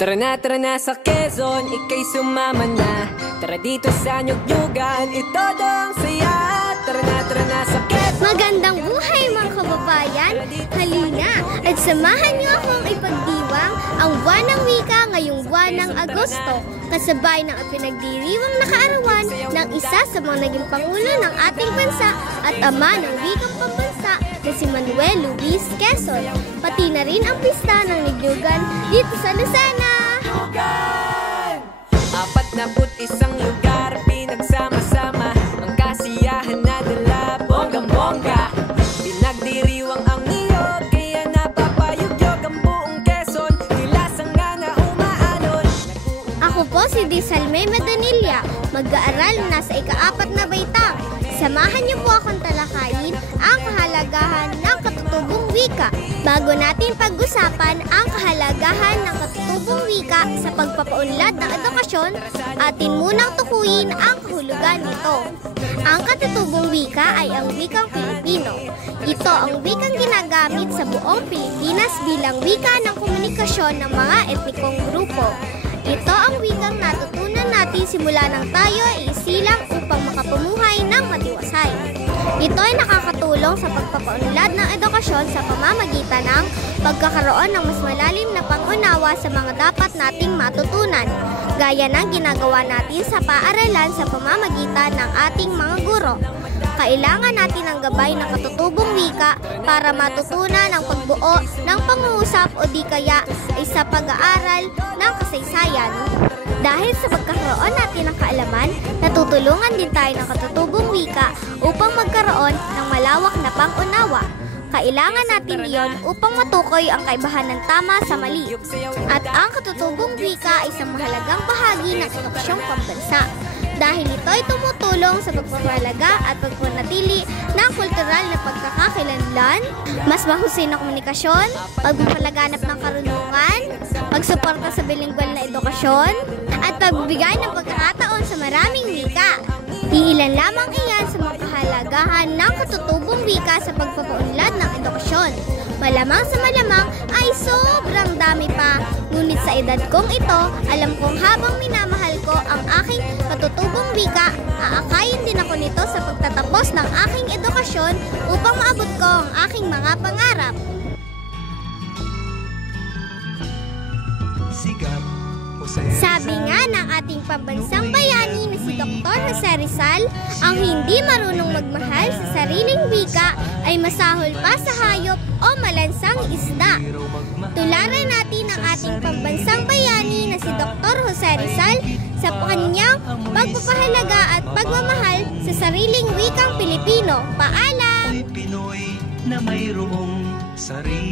Tara na sa Quezon, ika'y sumama na. Tara dito sa Nyugnyugan, ito dong saya. Tara na sa Quezon. Magandang buhay mga kababayan. Halina at samahan niyo akong ipagdiwang ang buwan ng wika ngayong buwan ng Agosto, kasabay ng pinagdiriwang na kaarawan ng isa sa mga naging pangulo ng ating bansa at ama ng wikang pambansa na si Manuel Luis Quezon. Pati na rin ang pista ng Nyugnyugan dito sa Lucena. 41 lugar pinagsama-sama, ang kasiyahan na dala bonggang-bongga. Pinagdiriwang ang niyog, kaya napapayugyog ang buong Quezon, tilasang nga na umaalon. Ako po si Disalme Madanilla, mag-aaral na sa ika-4 na baitang. Samahan niyo po akong talakayin ang kahalagahan ng katutubong wika. Bago natin pag-usapan ang kahalagahan ng katutubong wika sa pagpapaunlad ng edukasyon, atin munang tukuyin ang kahulugan nito. Ang katutubong wika ay ang wikang Pilipino. Ito ang wikang ginagamit sa buong Pilipinas bilang wika ng komunikasyon ng mga etnikong grupo. Ito ang wikang natutunan natin simula nang tayo ay isilang upang makapamuhay ng matiwasay. Ito ay nakakatulong sa pagpapaunlad ng edukasyon sa pamamagitan ng pagkakaroon ng mas malalim na pangunawa sa mga dapat nating matutunan, gaya ng ginagawa natin sa paaralan sa pamamagitan ng ating mga guro. Kailangan natin ang gabay ng katutubong wika para matutunan ang pagbuo ng pangungusap o di kaya ay sa pag-aaral ng kasaysayan. Dahil sa pagkakaroon natin ng kaalaman, natutulungan din tayo ng katutubong wika upang magkaroon ng malawak na pangunawa. Kailangan natin iyon upang matukoy ang kaibahan ng tama sa mali. At ang katutubong wika ay isang mahalagang bahagi ng edukasyong pambansa. Dahil ito ay tumutulong sa pagpapahalaga at pagpanatili ng kultural na pagkakakilanlan, mas mahusay na komunikasyon, pagpapalaganap ng karunungan, pagsuporta sa bilingual na edukasyon, at pagbibigay ng pagkakataon sa maraming wika. Iilan lamang iyan sa mga kahalagahan ng katutubong wika sa pagpapaunlad ng edukasyon. Malamang sa malamang ay sobrang dami pa. Ngunit sa edad kong ito, alam kong habang minamahal ko ang aking katutubong wika, aakayin din ako nito sa pagtatapos ng aking edukasyon upang maabot ko ang aking mga pangarap. Sabi nga ng ating pambansang bayani na si Dr. Jose Rizal, ang hindi marunong magmahal sa sariling wika ay masahol pa sa hayop o malansang isda. Tularan natin ang ating pambansang bayani na si Dr. Jose Rizal sa kanyang pagpapahalaga at pagmamahal sa sariling wikang Pilipino. Paalam! Pinoy na mayroong sarili.